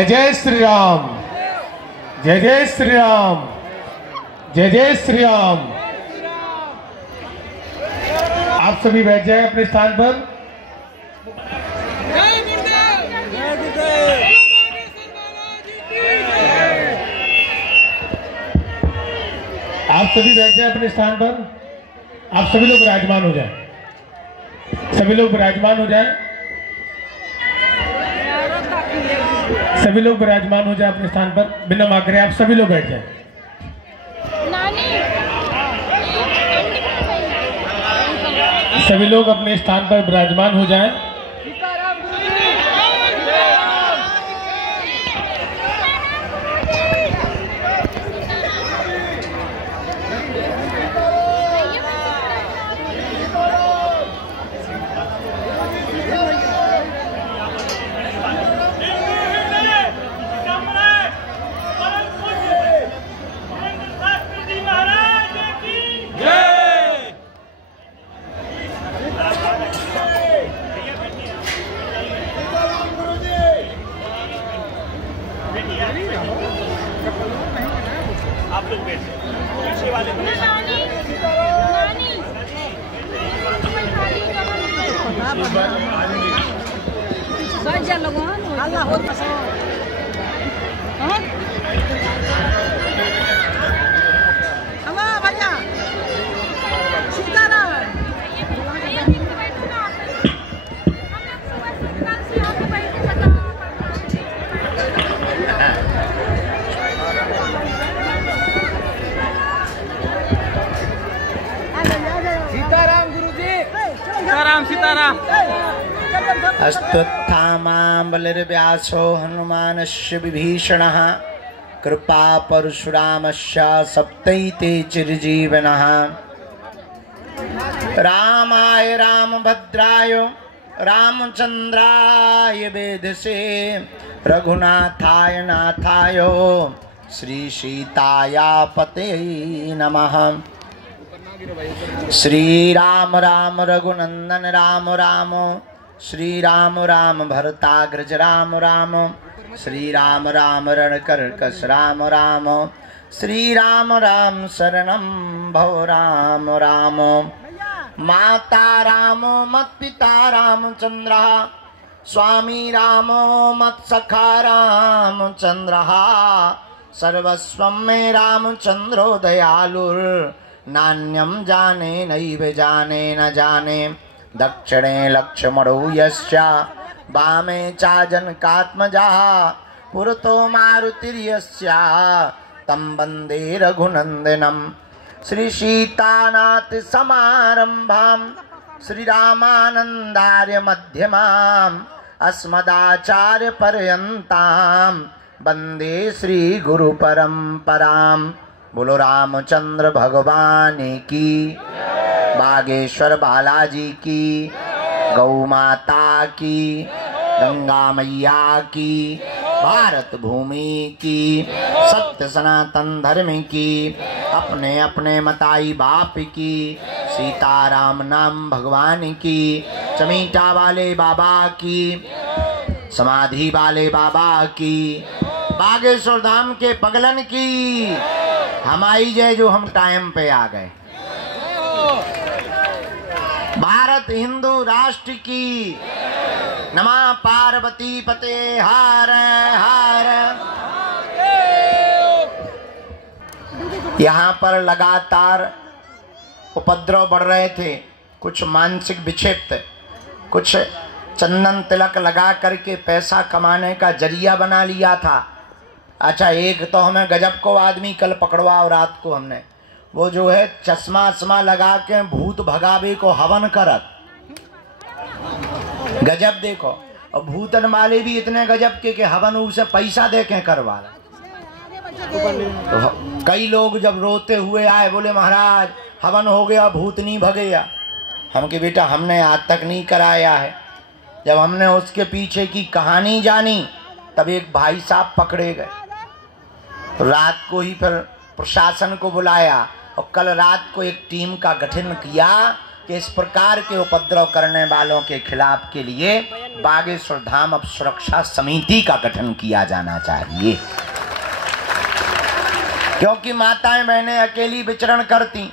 जय जय श्री राम, जय जय श्री राम, जय जय श्री राम। आप सभी बैठ जाए अपने स्थान पर। आप सभी बैठ जाए अपने स्थान पर। आप सभी लोग विराजमान हो जाए, सभी लोग विराजमान हो जाए, सभी लोग विराजमान हो जाए अपने स्थान पर। बिना आग्रह आप सभी लोग बैठ जाए। सभी लोग अपने स्थान पर विराजमान हो जाएं। आप लोग बैठे पीछे वाले सीताराम। अस्तुत्थामां बलिर्व्यासो हनुमानस्य विभीषणः कृपा परशुरामस्य सप्तैते चिरजीवनः। रामाय रामभद्राय रामचन्द्राय वेधसे रघुनाथाय नाथाय श्रीसीतायापतये नमः। श्री राम राम रघुनंदन राम राम, श्री राम राम भरताग्रज राम राम, श्री राम राम रणकर्कश राम राम, श्री राम राम शरणं भव राम राम। माता राम मत पिता रामचंद्र, स्वामी राम मत सखा रामचंद्र, सर्वस्वं मे रामचंद्रो दयालुर् नान्यं जाने नैव जाने न जाने। दक्षिणे लक्ष्मणो यस्य वामे चाजनकात्मजा, पुरतो मारुतिर्यस्य तं वन्दे रघुनन्दनं। श्रीसीतानाथ समारम्भां श्रीरामानन्दार्य मध्यमाम् अस्मदाचार्य पर्यन्तां वन्दे श्रीगुरुपरम्पराम्। बोलो रामचंद्र भगवान की, बागेश्वर बालाजी की, गौ माता की, गंगा मैया की, भारत भूमि की, सत्य सनातन धर्म की, अपने अपने मताई बाप की, सीताराम नाम भगवान की, चमीटा वाले बाबा की, समाधि वाले बाबा की, बागेश्वर धाम के पगलन की। हमारी जय जो हम टाइम पे आ गए। भारत हिंदू राष्ट्र की। नमः पार्वती पते हर हर। यहाँ पर लगातार उपद्रव बढ़ रहे थे। कुछ मानसिक विक्षिप्त, कुछ चंदन तिलक लगा करके पैसा कमाने का जरिया बना लिया था। अच्छा, एक तो हमें गजब को आदमी कल पकड़वा, और रात को हमने वो जो है चश्मा लगा के भूत भगावे को हवन करत। गजब देखो। और भूतन वाले भी इतने गजब के हवन उसे पैसा दे के करवा रहे। तो कई लोग जब रोते हुए आए, बोले महाराज हवन हो गया, भूत नहीं भगेया। हम के बेटा हमने आज तक नहीं कराया है। जब हमने उसके पीछे की कहानी जानी, तब एक भाई साहब पकड़े गए। रात को ही फिर प्रशासन को बुलाया और कल रात को एक टीम का गठन किया कि इस प्रकार के उपद्रव करने वालों के खिलाफ के लिए बागेश्वर धाम अब सुरक्षा समिति का गठन किया जाना चाहिए, क्योंकि माताएं बहनें अकेली विचरण करती।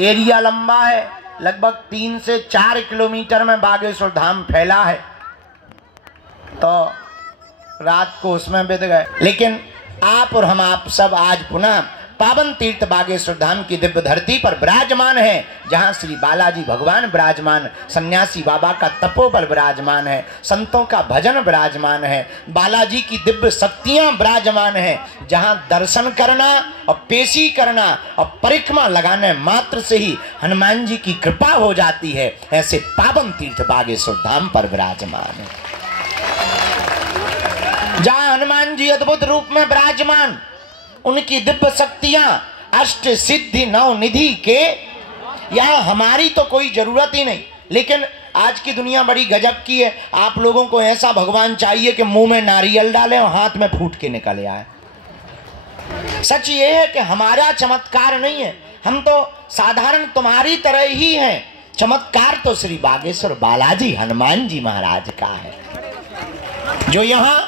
एरिया लंबा है, लगभग 3 से 4 किलोमीटर में बागेश्वर धाम फैला है, तो रात को उसमें बीत गए। लेकिन आप और हम आप सब आज पुनः पावन तीर्थ बागेश्वर धाम की दिव्य धरती पर विराजमान है, जहां श्री बालाजी भगवान विराजमान, सन्यासी बाबा का तपोबल विराजमान है, संतों का भजन विराजमान है, बालाजी की दिव्य शक्तियां विराजमान है, जहां दर्शन करना और पेशी करना और परिक्रमा लगाने मात्र से ही हनुमान जी की कृपा हो जाती है। ऐसे पावन तीर्थ बागेश्वर धाम पर विराजमान है, जहां हनुमान जी अद्भुत रूप में विराजमान, उनकी दिव्य शक्तियां अष्ट सिद्धि नौ निधि के, यहां हमारी तो कोई जरूरत ही नहीं। लेकिन आज की दुनिया बड़ी गजब की है, आप लोगों को ऐसा भगवान चाहिए कि मुंह में नारियल डालें और हाथ में फूट के निकल आए। सच ये है कि हमारा चमत्कार नहीं है, हम तो साधारण तुम्हारी तरह ही हैं। चमत्कार तो श्री बागेश्वर बालाजी हनुमान जी महाराज का है, जो यहां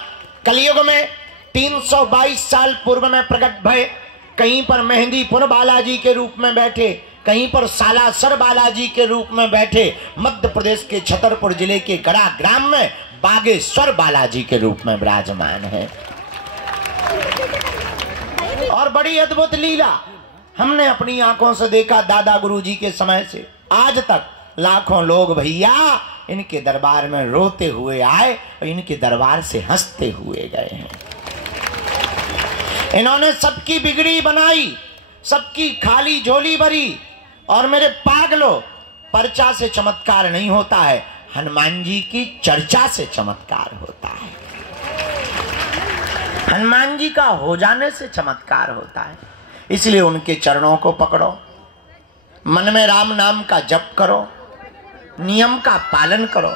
कलयुग में 322 साल पूर्व में प्रकट भय। कहीं पर मेहंदीपुर बालाजी के रूप में बैठे, कहीं पर सालासर बालाजी के रूप में बैठे, मध्य प्रदेश के छतरपुर जिले के गड़ा ग्राम में बागेश्वर बालाजी के रूप में विराजमान है। और बड़ी अद्भुत लीला हमने अपनी आंखों से देखा। दादा गुरुजी के समय से आज तक लाखों लोग भैया इनके दरबार में रोते हुए आए और इनके दरबार से हंसते हुए गए हैं। इन्होंने सबकी बिगड़ी बनाई, सबकी खाली झोली भरी। और मेरे पागलों, पर्चा से चमत्कार नहीं होता है, हनुमान जी की चर्चा से चमत्कार होता है। हनुमान जी का हो जाने से चमत्कार होता है। इसलिए उनके चरणों को पकड़ो, मन में राम नाम का जप करो, नियम का पालन करो।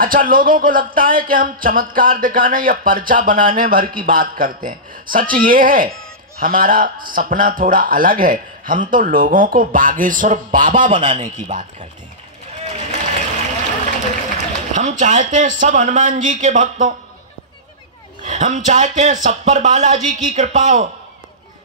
अच्छा, लोगों को लगता है कि हम चमत्कार दिखाने या पर्चा बनाने भर की बात करते हैं। सच ये है, हमारा सपना थोड़ा अलग है। हम तो लोगों को बागेश्वर बाबा बनाने की बात करते हैं। हम चाहते हैं सब हनुमान जी के भक्त हो, हम चाहते हैं सब पर बालाजी की कृपा हो।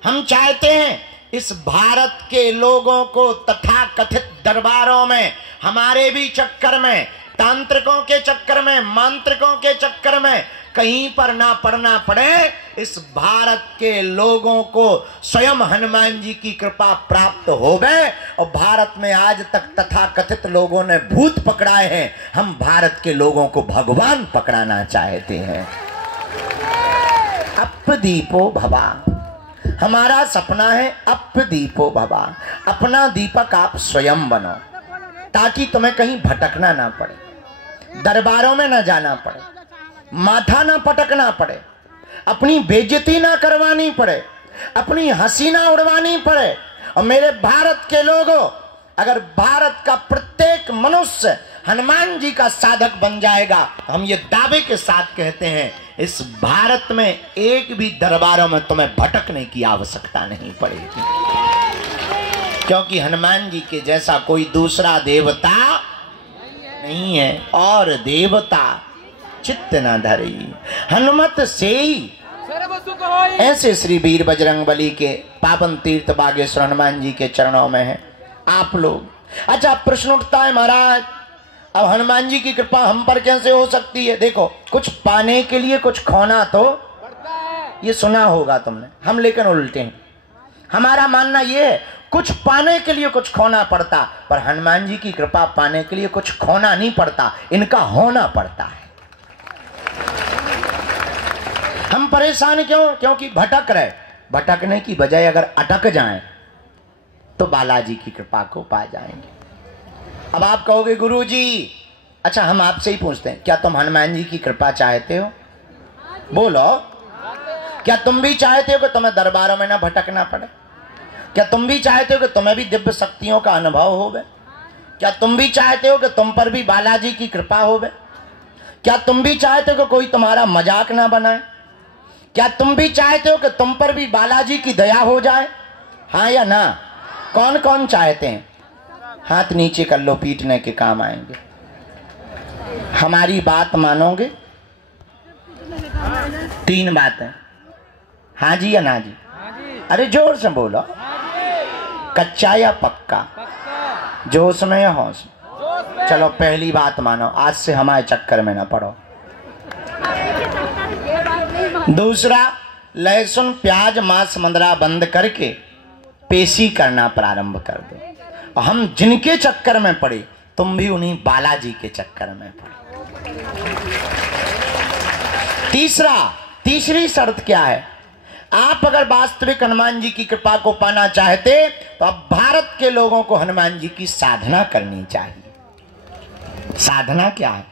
हम चाहते हैं इस भारत के लोगों को तथा कथित दरबारों में, हमारे भी चक्कर में, तांत्रिकों के चक्कर में, मांत्रिकों के चक्कर में कहीं पर ना पड़ना पड़े। इस भारत के लोगों को स्वयं हनुमान जी की कृपा प्राप्त हो गए। और भारत में आज तक तथा कथित लोगों ने भूत पकड़ाए हैं, हम भारत के लोगों को भगवान पकड़ाना चाहते हैं। अपदीपो भवा, हमारा सपना है अपदीपो भवा। अपना दीपक आप स्वयं बनो, ताकि तुम्हें कहीं भटकना ना पड़े, दरबारों में ना जाना पड़े, माथा ना पटकना पड़े, अपनी बेइज्जती ना करवानी पड़े, अपनी हंसी ना उड़वानी पड़े। और मेरे भारत के लोगों, अगर भारत का प्रत्येक मनुष्य हनुमान जी का साधक बन जाएगा, हम ये दावे के साथ कहते हैं, इस भारत में एक भी दरबारों में तुम्हें भटकने की आवश्यकता नहीं पड़ेगी। क्योंकि हनुमान जी के जैसा कोई दूसरा देवता नहीं है। और देवता चित्त न धरी हनुमत से ही। ऐसे श्री वीर बजरंगबली के पावन तीर्थ बागेश्वर हनुमान जी के चरणों में है आप लोग। अच्छा, प्रश्न उठता है महाराज, अब हनुमान जी की कृपा हम पर कैसे हो सकती है? देखो, कुछ पाने के लिए कुछ खोना तो ये सुना होगा तुमने, हम लेकिन उल्टे हैं। हमारा मानना ये है, कुछ पाने के लिए कुछ खोना पड़ता, पर हनुमान जी की कृपा पाने के लिए कुछ खोना नहीं पड़ता, इनका होना पड़ता है। हम परेशान क्यों? क्योंकि भटक रहे। भटकने की बजाय अगर अटक जाएं तो बालाजी की कृपा को पा जाएंगे। अब आप कहोगे गुरुजी, अच्छा हम आपसे ही पूछते हैं, क्या तुम हनुमान जी की कृपा चाहते हो? बोलो, क्या तुम भी चाहते हो कि तुम्हें दरबारों में ना भटकना पड़े? क्या तुम भी चाहते हो कि तुम्हें भी दिव्य शक्तियों का अनुभव होवे? क्या तुम भी चाहते हो कि तुम पर भी बालाजी की कृपा होवे? क्या तुम भी चाहते हो कि कोई तुम्हारा मजाक ना बनाए? क्या तुम भी चाहते हो कि तुम पर भी बालाजी की दया हो जाए? हाँ या ना? कौन कौन चाहते हैं? हाथ नीचे कर लो, पीटने के काम आएंगे। हमारी बात मानोगे? 3 बातें, हाँ जी या ना जी? अरे जोर से बोलो। कच्चा या पक्का? जोश में या होश में? चलो पहली बात मानो, आज से हमारे चक्कर में ना पड़ो। दूसरा, लहसुन प्याज मांस मंदरा बंद करके पेशी करना प्रारंभ कर दो। और हम जिनके चक्कर में पड़े, तुम भी उन्हीं बालाजी के चक्कर में पड़े। तीसरी शर्त क्या है? आप अगर वास्तविक हनुमान जी की कृपा को पाना चाहते तो अब भारत के लोगों को हनुमान जी की साधना करनी चाहिए। साधना क्या है?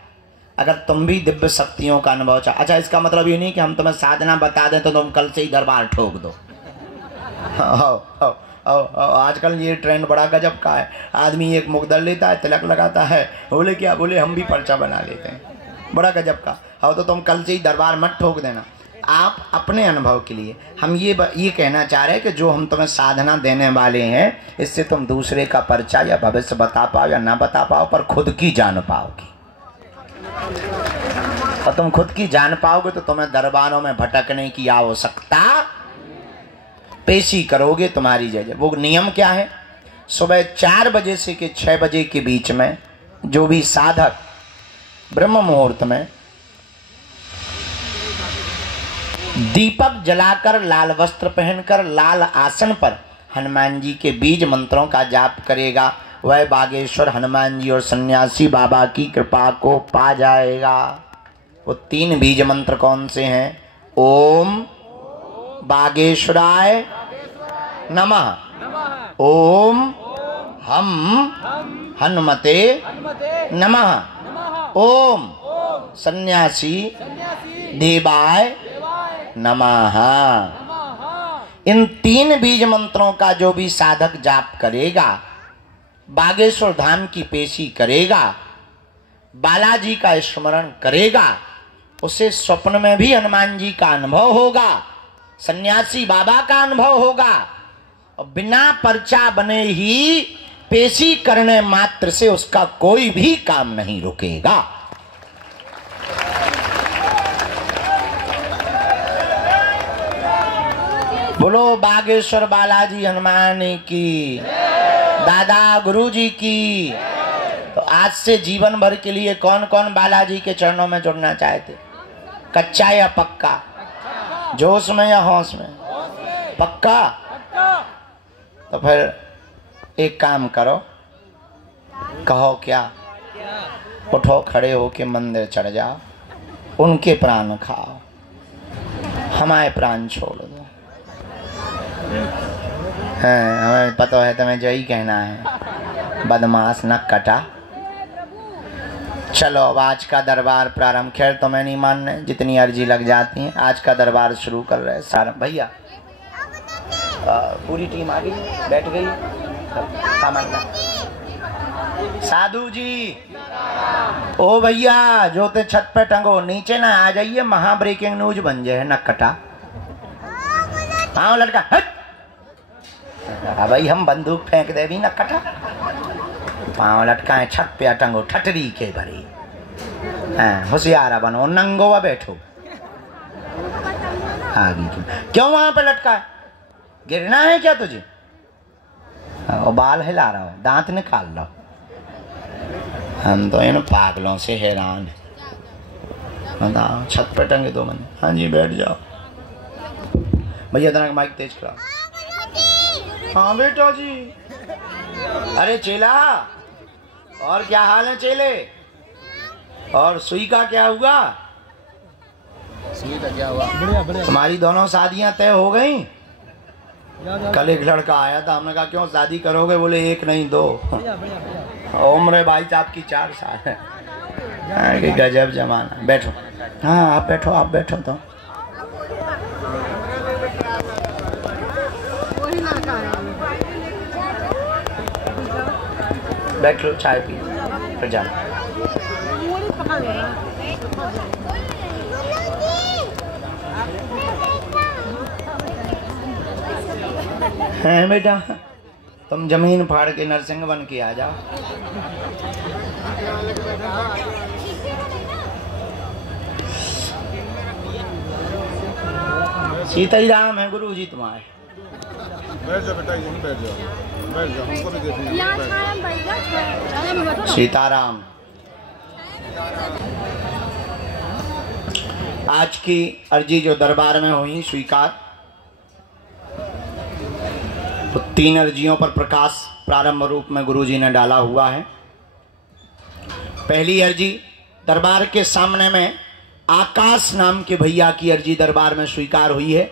अगर तुम भी दिव्य शक्तियों का अनुभव चाह, अच्छा इसका मतलब ये नहीं कि हम तुम्हें साधना बता दें तो तुम कल से ही दरबार ठोक दो। आजकल ये ट्रेंड बड़ा गजब का है। आदमी एक मुकदर लेता है, तिलक लगाता है, बोले क्या बोले हम भी पर्चा बना लेते हैं, बड़ा गजब का। हाँ तो तुम कल से ही दरबार मत ठोक देना। आप अपने अनुभव के लिए हम ये कहना चाह रहे हैं कि जो हम तुम्हें साधना देने वाले हैं, इससे तुम दूसरे का पर्चा या भविष्य बता पाओ या ना बता पाओ, पर खुद की जान पाओगे। और तुम खुद की जान पाओगे तो तुम्हें दरबारों में भटकने की आवश्यकता, पेशी करोगे तुम्हारी जय। वो नियम क्या है? सुबह 4 बजे से के 6 बजे के बीच में जो भी साधक ब्रह्म मुहूर्त में दीपक जलाकर, लाल वस्त्र पहनकर, लाल आसन पर हनुमान जी के बीज मंत्रों का जाप करेगा, वह बागेश्वर हनुमान जी और सन्यासी बाबा की कृपा को पा जाएगा। वो 3 बीज मंत्र कौन से हैं? ओम बागेश्वराय नमः, ओम हम हनुमते नमः, ओम सन्यासी देवाय नमः। इन 3 बीज मंत्रों का जो भी साधक जाप करेगा, बागेश्वर धाम की पेशी करेगा, बालाजी का स्मरण करेगा, उसे स्वप्न में भी हनुमान जी का अनुभव होगा, सन्यासी बाबा का अनुभव होगा, और बिना पर्चा बने ही पेशी करने मात्र से उसका कोई भी काम नहीं रुकेगा। बोलो बागेश्वर बालाजी हनुमान की, दादा गुरुजी की। तो आज से जीवन भर के लिए कौन कौन बालाजी के चरणों में जुड़ना चाहते? कच्चा या पक्का? जोश में या होश में? पक्का? तो फिर एक काम करो, कहो क्या? उठो, खड़े होके मंदिर चढ़ जाओ, उनके प्राण खाओ, हमारे प्राण छोड़ दो। हमें पता है तुम्हें जो ही कहना है, बदमाश नक कटा। चलो अब आज का दरबार प्रारंभ। खैर तुम्हें नहीं मानने, जितनी अर्जी लग जाती है। आज का दरबार शुरू कर रहे हैं। सारा भैया पूरी टीम आ गई, बैठ गई। साधु जी, ओ भैया जो ते छत पे टंगो, नीचे ना आ जाइए, महा ब्रेकिंग न्यूज बन जाए। नक कटा, हाँ लड़का हट। भाई हम बंदूक फेंक दे भी न कटा। पाँव लटकाए छत पे टंगो, ठटरी के भरी। हाँ होशियारा बनो, नंगो बैठो। आगे क्यों वहां पे लटका है? गिरना है क्या तुझे? और बाल हिला रहा हो, दांत निकाल लो। हम तो इन पागलों से हैरान है। बताओ छत पे टंगे 2 बंदे। हाँ जी बैठ जाओ। भैया तरह माइक तेज कराओ। हाँ बेटा जी। अरे चेला, और क्या हाल है चेले? और सुई का क्या हुआ? सुई का क्या हुआ? बढ़िया। तुम्हारी दोनों शादियां तय हो गई? कल एक लड़का आया था, हमने कहा क्यों शादी करोगे? बोले 1 नहीं 2। उम्र भाई साहब की 4 साल है। गजब जमाना। बैठो। हाँ आप बैठो, आप बैठो तो। बैठ लो, चाय पी फिर जाना। है बेटा, तुम जमीन फाड़ के नरसिंह बन के आ जाओ। सीता ही राम है गुरु जी तुम्हारे। बैठ जाओ बेटा, यहीं बैठ जाओ, बैठ जाओ, हमको भी देखिए। सीताराम। आज की अर्जी जो दरबार में हुई स्वीकार, तो 3 अर्जियों पर प्रकाश प्रारंभ रूप में गुरुजी ने डाला हुआ है। पहली अर्जी दरबार के सामने में आकाश नाम के भैया की अर्जी दरबार में स्वीकार हुई है।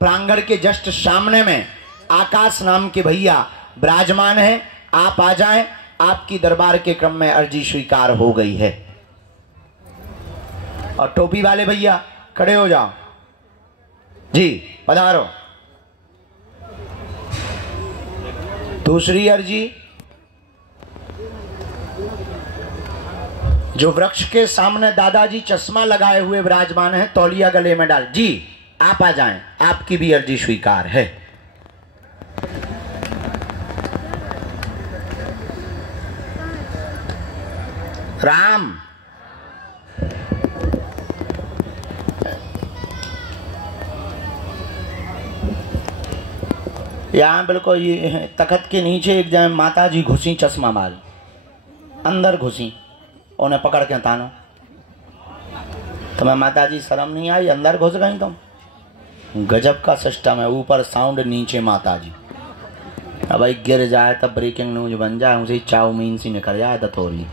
प्रांगण के जस्ट सामने में आकाश नाम के भैया विराजमान है। आप आ जाएं, आपकी दरबार के क्रम में अर्जी स्वीकार हो गई है। और टोपी वाले भैया खड़े हो जाओ जी, पधारो। दूसरी अर्जी जो वृक्ष के सामने दादाजी चश्मा लगाए हुए विराजमान है, तौलिया गले में डाल जी, आप आ जाएं, आपकी भी अर्जी स्वीकार है। राम। यहाँ बिल्कुल ये तखत के नीचे एक जगह माता जी घुसी, चश्मा मारी, अंदर घुसी, उन्हें पकड़ के तानो। तुम्हें माता जी शर्म नहीं आई? अंदर घुस गई तुम। गजब का सिस्टम है, ऊपर साउंड नीचे माता जी। अब भाई गिर जाए तब ब्रेकिंग न्यूज बन जाए, उसे चाउमीन सी निकल जाए दतोरी।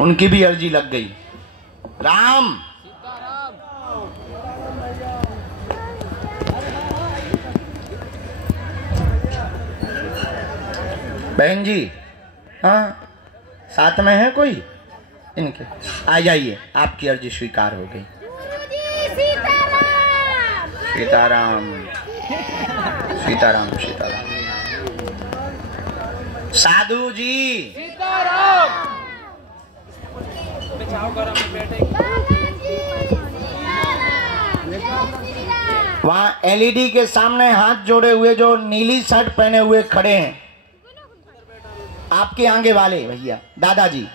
उनकी भी अर्जी लग गई। राम। बहन जी, हाँ साथ में है कोई? इनके आ जाइए, आपकी अर्जी स्वीकार हो गई। सीताराम सीताराम सीताराम। साधु जी सीताराम। वहां एलईडी के सामने हाथ जोड़े हुए जो नीली शर्ट पहने हुए खड़े हैं, आपके आगे वाले भैया दादाजी,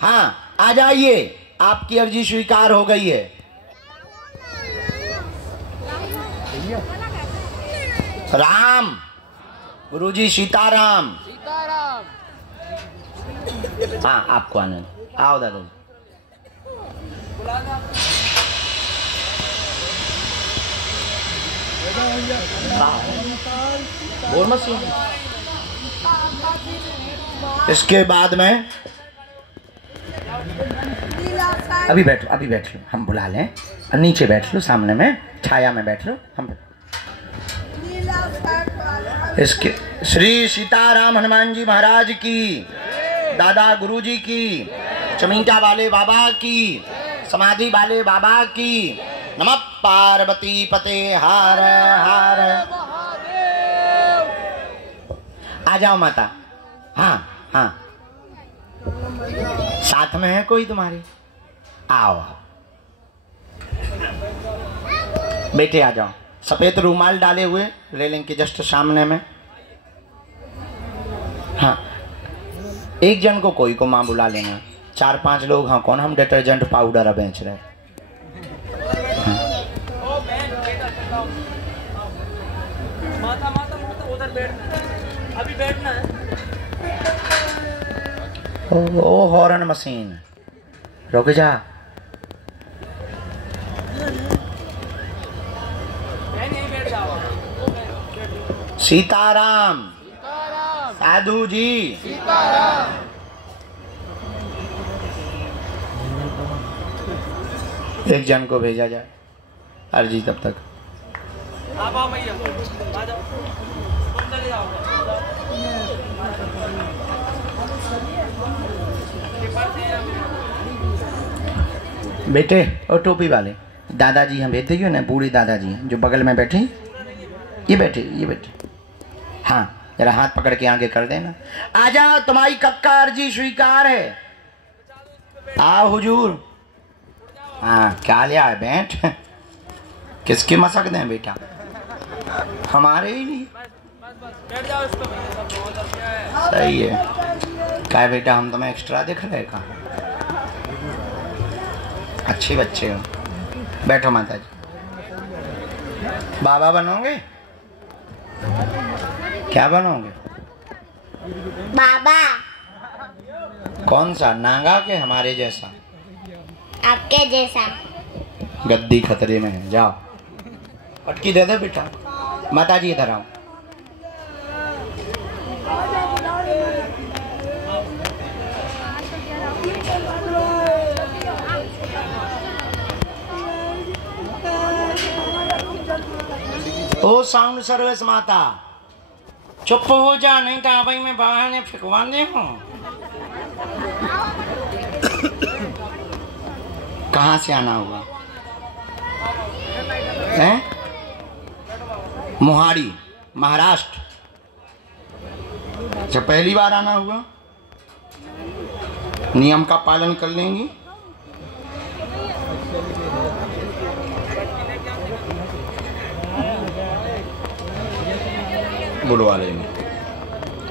हाँ आ जाइए, आपकी अर्जी स्वीकार हो गई है। राम। गुरुजी सीताराम। हाँ आपको आनंद, आओ दादाजी। इसके बाद में अभी बैठो, अभी बैठ लो, हम बुला लें। नीचे बैठ लो, सामने में छाया में बैठ लो। हम इसके श्री सीताराम हनुमान जी महाराज की, दादा गुरुजी की, चमीटा वाले बाबा की, समाधि वाले बाबा की। नमः पार्वती पते हार हार। आ जाओ माता। हाँ हाँ, साथ में है कोई तुम्हारे? आओ बेटे, आ जाओ। सफेद रूमाल डाले हुए रेलिंग के जस्ट सामने में। हाँ, एक जन को कोई को मां बुला लेना। 4-5 लोग, हाँ कौन, हम डिटर्जेंट पाउडर बेच रहे हैं। उधर बैठना, अभी बैठना है। ओ हॉर्न मशीन, रुक जा। सीताराम। साधु जी सीताराम। एक जन को भेजा जाए अर्जी तब तक। आप आओ भैया, आ जाओ, तुम चले जाओ। बेटे और टोपी वाले दादाजी हम भेज देंगे ना, बूढ़ी दादाजी हैं जो बगल में बैठे, ये बैठे, ये बैठे। हाँ जरा हाथ पकड़ के आगे कर देना। आ जाओ, तुम्हारी कक्का अर्जी स्वीकार है। आओ हुजूर। हाँ क्या लिया है? बैठ। किसके मसक दें बेटा? हमारे ही नहीं। बैठ जाओ इस पे भैया, सब बहुत अच्छा है। सही है। क्या है बेटा, हम तुम्हें एक्स्ट्रा दिख रहे का? अच्छे बच्चे हो। बैठो माता जी। बाबा बनोगे? क्या बनोगे? बाबा। कौन सा, नागा के हमारे जैसा? आपके जैसा। गद्दी खतरे में है, जाओ पटकी दे दो बेटा। माता जी इधर आओ। ओ साउंड सर्विस माता, चुप हो जा, नहीं तो भाई मैं बाहर ने फिकवा दे हूँ। कहाँ से आना हुआ है? मोहाड़ी, महाराष्ट्र। अच्छा, पहली बार आना हुआ? नियम का पालन कर लेंगी? बोलो वाले में,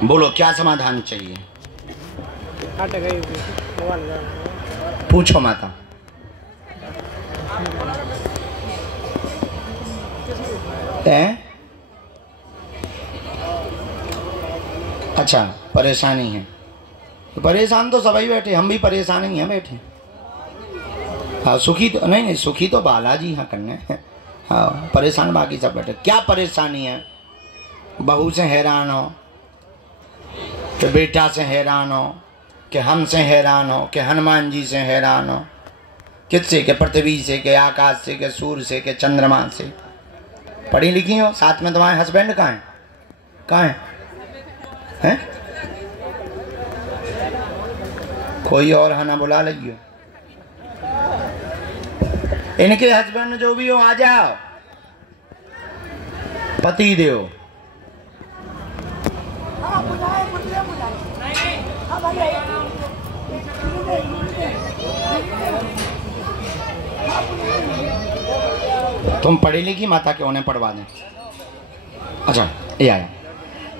बोलो क्या समाधान चाहिए? पूछो माता। अच्छा, परेशानी है। परेशान तो सभी बैठे, हम भी परेशान ही हैं बैठे। हाँ, सुखी तो नहीं, सुखी तो बालाजी यहाँ करने। हाँ, परेशान बाकी सब बैठे। क्या परेशानी है? बहू से हैरान हो, कि बेटा से हैरान हो, कि हमसे हैरान हो, कि हनुमान जी से हैरान हो, किससे? के पृथ्वी से, के आकाश से, के सूर्य से, के चंद्रमा से। पढ़ी लिखी हो? साथ में तुम्हारे हस्बैंड कहाँ हैं? कहाँ हैं? कोई और हना बुला लियो। इनके हस्बैंड जो भी हो आ जाओ। पति देव तुम पढ़ी लिखी माता के उन्हें पढ़वा दें। अच्छा, ये आया।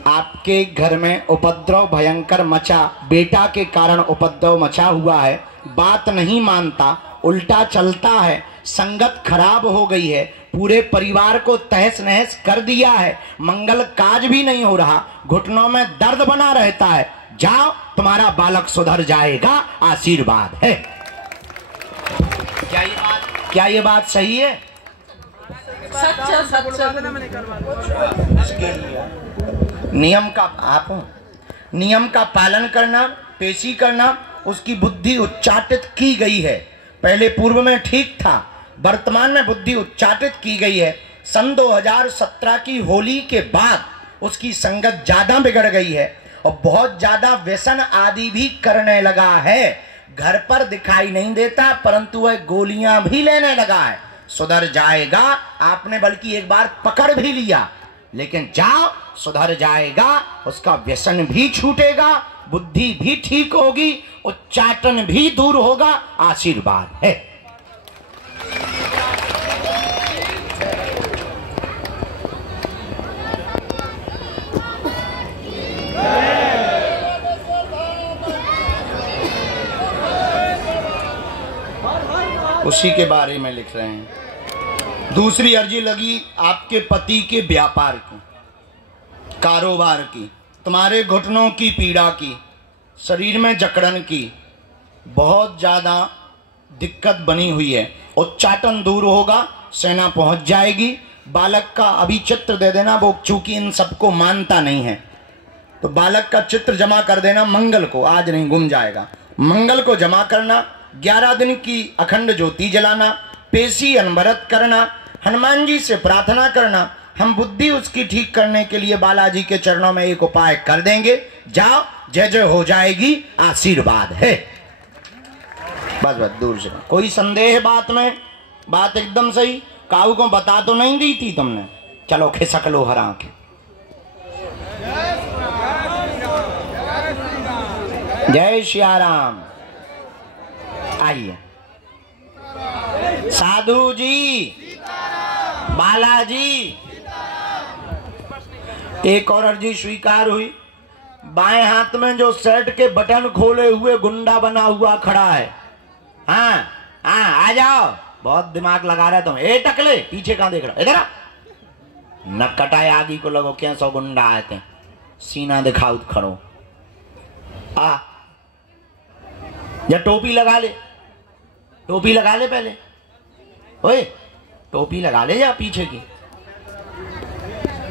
आपके घर में उपद्रव भयंकर मचा, बेटा के कारण उपद्रव मचा हुआ है। बात नहीं मानता, उल्टा चलता है, संगत खराब हो गई है, पूरे परिवार को तहस नहस कर दिया है, मंगल काज भी नहीं हो रहा, घुटनों में दर्द बना रहता है। जाओ, तुम्हारा बालक सुधर जाएगा, आशीर्वाद है। क्या ये बात सही है? नियम का आप नियम का पालन करना, पेशी करना, उसकी बुद्धि उच्चाटित की गई है। पहले पूर्व में ठीक था, वर्तमान में बुद्धि उच्चाटित की गई है। सन 2017 की होली के बाद उसकी संगत ज्यादा बिगड़ गई है और बहुत ज्यादा व्यसन आदि भी करने लगा है। घर पर दिखाई नहीं देता, परंतु वह गोलियां भी लेने लगा है। सुधर जाएगा, आपने बल्कि एक बार पकड़ भी लिया, लेकिन जाओ, सुधर जाएगा, उसका व्यसन भी छूटेगा, बुद्धि भी ठीक होगी, उच्चाटन भी दूर होगा, आशीर्वाद है। उसी के बारे में लिख रहे हैं। दूसरी अर्जी लगी आपके पति के व्यापार की, कारोबार की, तुम्हारे घुटनों की पीड़ा की, शरीर में जकड़न की, बहुत ज़्यादा दिक्कत बनी हुई है। उच्चाटन दूर होगा, सेना पहुंच जाएगी। बालक का अभी चित्र दे देना, वो चूंकि इन सबको मानता नहीं है, तो बालक का चित्र जमा कर देना मंगल को, आज नहीं गुम जाएगा। मंगल को जमा करना, 11 दिन की अखंड ज्योति जलाना, पेशी अनवरत करना, हनुमान जी से प्रार्थना करना। हम बुद्धि उसकी ठीक करने के लिए बालाजी के चरणों में एक उपाय कर देंगे। जाओ, जय जय हो जाएगी, आशीर्वाद है। बस बस, दूर से। कोई संदेह बात में? बात एकदम सही। काऊ को बता तो नहीं दी थी तुमने? चलो खिसक लो हरा के। जय श्री राम। आइए साधु जी, बालाजी, एक और अर्जी स्वीकार हुई। बाएं हाथ में जो शर्ट के बटन खोले हुए गुंडा बना हुआ खड़ा है, हाँ हाँ आ जाओ, बहुत दिमाग लगा रहे तुम। ए टकले, पीछे कहां देख रहा, इधर आ। नक कटाए आगे को लगो, क्या 100 गुंडा आए थे, सीना दिखाओ खड़ो आ। या टोपी लगा ले, टोपी लगा ले पहले, ओए टोपी लगा ले, या पीछे की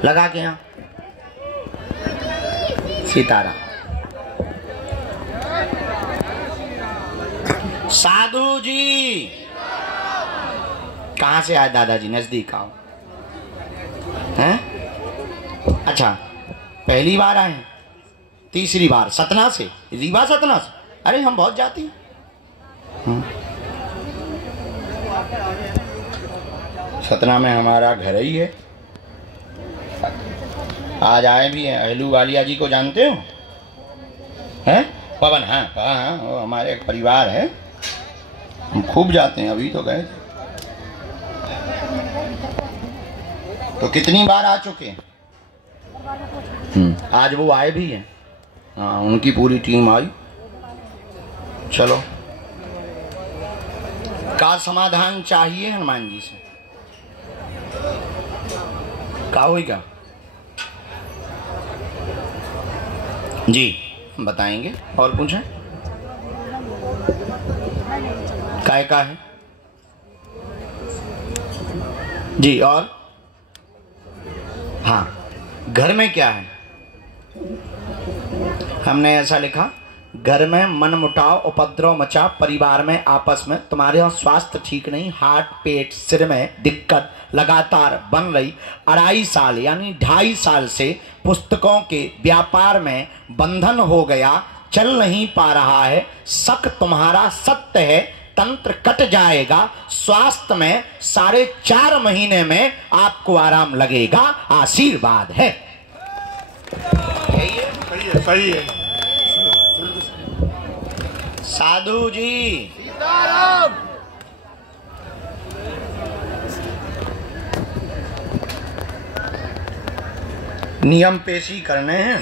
लगा के यहाँ सितारा। साधु जी कहां से आए दादाजी? नजदीक आओ। हैं? अच्छा पहली बार आए, तीसरी बार सतना से, रीवा सतना से? अरे हम बहुत जाते हैं। सतना में हमारा घर ही है। आज आए भी हैं। अहलू वालिया जी को जानते हो? हैं? पवन, हाँ हाँ, वो हमारे एक परिवार है, हम खूब जाते हैं। अभी तो गए थे। तो कितनी बार आ चुके हैं? आज वो आए भी हैं। हाँ, उनकी पूरी टीम आई। चलो, का समाधान चाहिए हनुमान जी से? का हुई का जी बताएंगे। और पूछें? काय का है जी? और हाँ, घर में क्या है? हमने ऐसा लिखा, घर में मनमुटाव उपद्रव मचा, परिवार में आपस में, तुम्हारे स्वास्थ्य ठीक नहीं, हार्ट पेट सिर में दिक्कत लगातार बन रही, 2.5 साल यानी 2.5 साल से पुस्तकों के व्यापार में बंधन हो गया, चल नहीं पा रहा है, शक तुम्हारा सत्य है, तंत्र कट जाएगा, स्वास्थ्य में 4.5 महीने में आपको आराम लगेगा, आशीर्वाद है। सही है। साधु जी नियम पेशी करने हैं।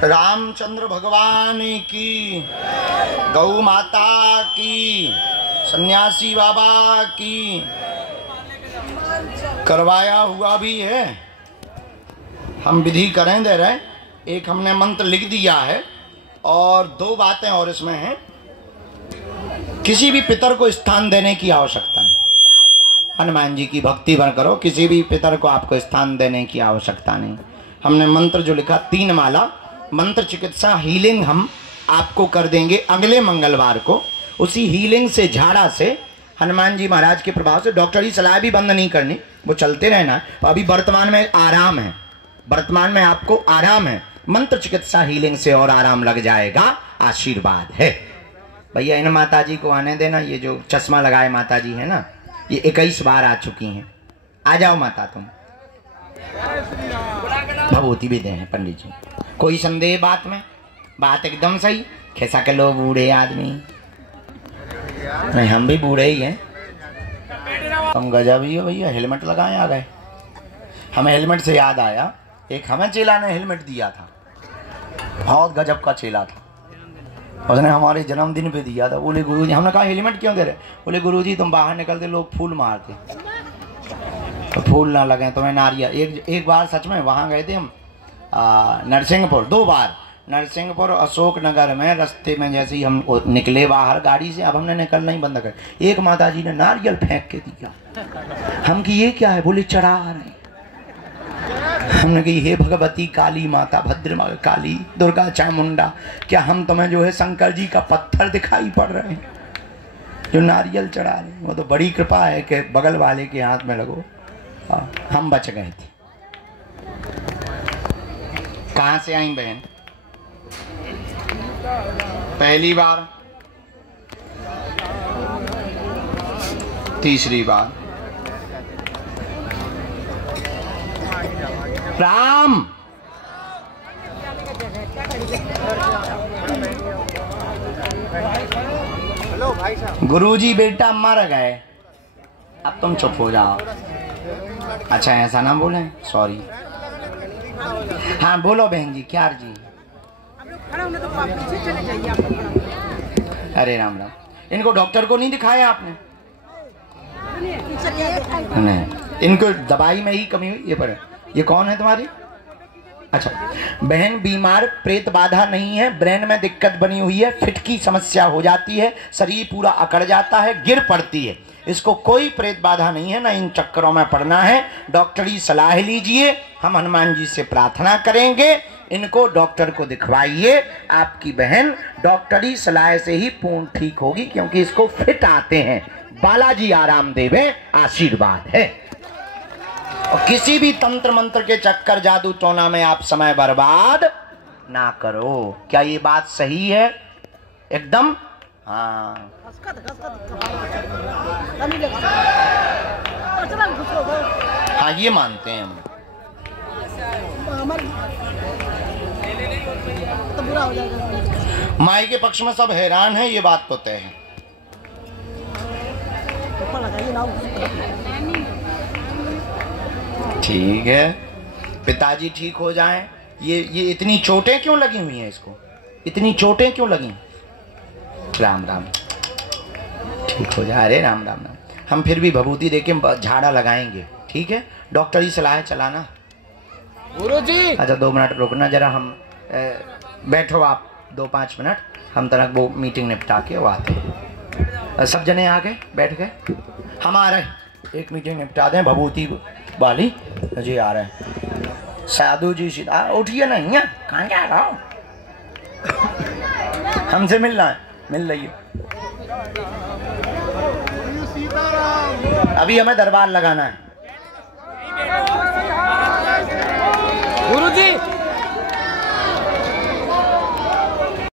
रामचंद्र भगवान की, गौ माता की, सन्यासी बाबा की। करवाया हुआ भी है, हम विधि करें दे रहे। एक हमने मंत्र लिख दिया है और 2 बातें और इसमें हैं। किसी भी पितर को स्थान देने की आवश्यकता नहीं। हनुमान जी की भक्ति भर करो, किसी भी पितर को आपको स्थान देने की आवश्यकता नहीं। हमने मंत्र जो लिखा 3 माला मंत्र चिकित्सा हीलिंग हम आपको कर देंगे अगले मंगलवार को। उसी हीलिंग से, झाड़ा से, हनुमान जी महाराज के प्रभाव से, डॉक्टरी सलाह भी बंद नहीं करनी, वो चलते रहना। अभी वर्तमान में आराम है, वर्तमान में आपको आराम है, मंत्र चिकित्सा हीलिंग से और आराम लग जाएगा, आशीर्वाद है। भैया इन माता जी को आने देना। ये जो चश्मा लगाए माता जी है ना, ये 21 बार आ चुकी हैं। आ जाओ माता, तुम भभूति भी दे हैं पंडित जी। कोई संदेह बात में? बात एकदम सही। कैसा के लो बूढ़े आदमी, नहीं हम भी बूढ़े ही हैं। तुम गजब ही हो भैया, हेलमेट लगाए आ गए। हमें हेलमेट से याद आया, एक हमें चेला ने हेलमेट दिया था, बहुत गजब का चेला था। उसने हमारे जन्मदिन पे दिया था। बोले गुरुजी, हमने कहा हेलमेट क्यों दे रहे? बोले गुरुजी तुम बाहर निकलते लोग फूल मारते, तो फूल ना लगे तुम्हें नारियल। एक बार सच में वहाँ गए थे हम नरसिंहपुर, 2 बार नरसिंहपुर अशोक नगर में, रास्ते में जैसे ही हम निकले बाहर गाड़ी से, अब हमने निकलना ही बंद कर, एक माता जी ने नारियल फेंक के दिया। हम कि ये क्या है? बोले चढ़ा रहे। हमने कही हे भगवती काली माता, भद्र काली, दुर्गा चामुंडा, क्या हम तुम्हें जो है शंकर जी का पत्थर दिखाई पड़ रहे हैं जो नारियल चढ़ा रहे हैं? वो तो बड़ी कृपा है कि बगल वाले के हाथ में लगो, हम बच गए थे। कहाँ से आई बहन? पहली बार, तीसरी बार। राम हेलो भाई। गुरुजी बेटा मर गए, अब तुम चुप हो जाओ। अच्छा ऐसा ना बोले, सॉरी। हाँ बोलो बहन जी, क्या जी? अरे राम राम, इनको डॉक्टर को नहीं दिखाया आपने? नहीं, इनको दवाई में ही कमी हुई। ये पर ये कौन है तुम्हारी? अच्छा बहन बीमार, प्रेत बाधा नहीं है, ब्रेन में दिक्कत बनी हुई है, फिट की समस्या हो जाती है, शरीर पूरा अकड़ जाता है, गिर पड़ती है। इसको कोई प्रेत बाधा नहीं है, ना इन चक्करों में पड़ना है। डॉक्टरी सलाह लीजिए, हम हनुमान जी से प्रार्थना करेंगे, इनको डॉक्टर को दिखवाइए। आपकी बहन डॉक्टरी सलाह से ही पूर्ण ठीक होगी, क्योंकि इसको फिट आते हैं। बालाजी आराम देवे आशीर्वाद है। और किसी भी तंत्र मंत्र के चक्कर जादू टोना में आप समय बर्बाद ना करो। क्या ये बात सही है? एकदम। हाँ हाँ ये मानते हैं हम। माई के पक्ष में सब हैरान है, ये बात तो तय है। ठीक है, पिताजी ठीक हो जाएं। ये इतनी चोटें क्यों लगी हुई हैं इसको? इतनी चोटें क्यों लगी? राम राम, ठीक हो जाए। अरे राम राम राम, हम फिर भी भभूति देके झाड़ा लगाएंगे, ठीक है? डॉक्टरी सलाह चलाना। गुरुजी अच्छा 2 मिनट रुकना जरा, हम बैठो आप 2-5 मिनट, हम तरह वो मीटिंग निपटा के वो आते हैं। सब जने आ गए, बैठ गए, हम आ रहे हैं, एक मीटिंग निपटा दें भभूति वाली जी। आ रहे हैं साधु जी, सीधा उठिए नहीं है, कहाँ जा रहा हो? हमसे मिलना है, मिल रही है। अभी हमें दरबार लगाना है। गुरुजी